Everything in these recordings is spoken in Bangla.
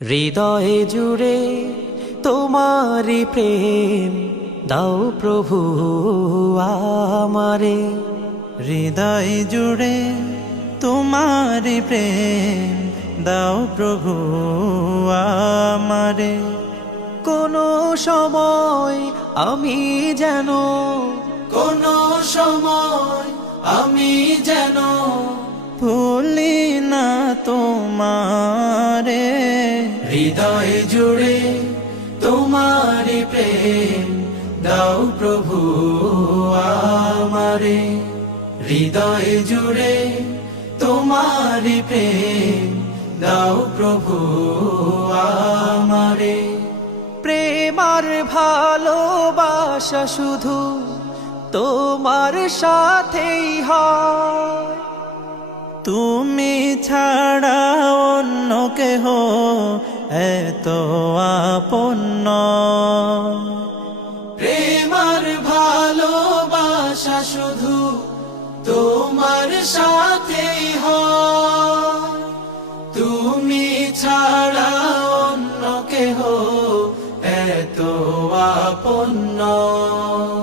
হৃদয়ে জুড়ে তোমারি প্রেম দাও প্রভু আমারে। হৃদয় জুড়ে তোমারি প্রেম দাও প্রভু আমারে। কোনো সময় আমি যেন ভুলি না তোমারে। হৃদয় জুড়ে তোমারি প্রেম দাও প্রভু আমারে। হৃদয় জুড়ে তোমারি প্রেম দাও প্রভু আমারে। প্রেম আর ভালোবাসা শুধু তোমার সাথেই হয়, তুমি ছাড়া অন্য কেহ এত আপন নয়। প্রেম আর ভালোবাসা শুধু তোমার সাথেই হয়, তুমি ছাড়া অন্য কেহ এত আপন নয়।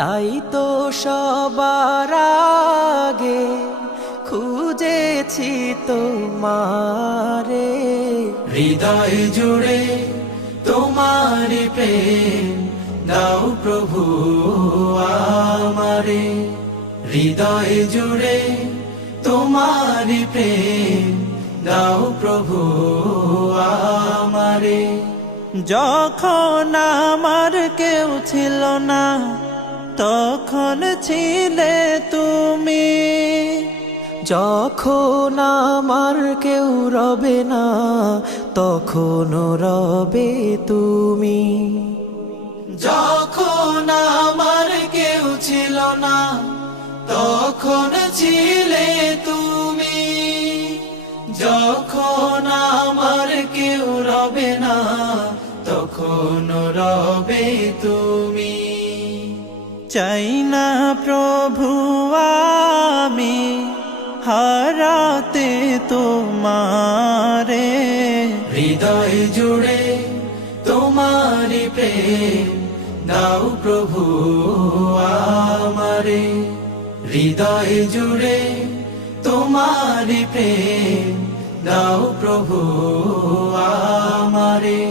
তাই তো সবার আগে খুঁজেছি তোমারে। হৃদয় জুড়ে তোমারি প্রেম দাও প্রভু আমারে। হৃদয় জুড়ে তোমারি প্রেম দাও প্রভু আমারে। যখন আমার কেউ ছিল না তখন ছিলে তুমি, যখন আমার কেউ রবে না তখন রবে তুমি। যখন আমার কেউ ছিল না তখন ছিলে তুমি, যখন আমার কেউ রবে না তখন রবে তুমি। চাই না প্রভু আমি হারাতে তোমারে। হৃদয় জুড়ে তোমারি প্রেম দাও প্রভু আমারে। হৃদয় জুড়ে তোমারি প্রেম দাও প্রভু আমারে।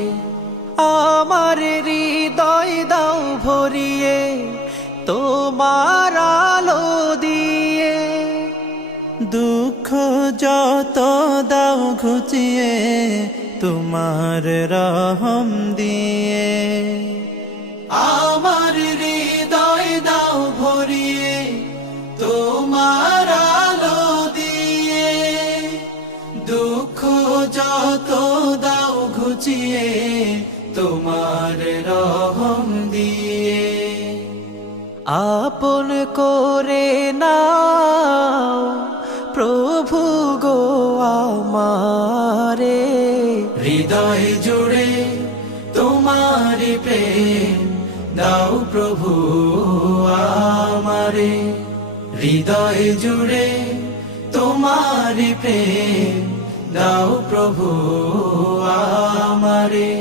আমার হৃদয় দাও ভরিয়ে তোমার আলো দিয়ে, দুঃখ যত দাও ঘুচিয়ে তোমার রহম দিয়ে। আমার হৃদয় দাও ভরিয়ে তোমার আলো দিয়ে, দুঃখ যত দাও ঘুচিয়ে তোমার রহম দিয়ে। আপন করে নাও প্রভু গো আমারে। হৃদয় জুড়ে তোমারি প্রেম দাও প্রভু আমারে। হৃদয় জুড়ে তোমারি প্রেম দাও প্রভু আমারে।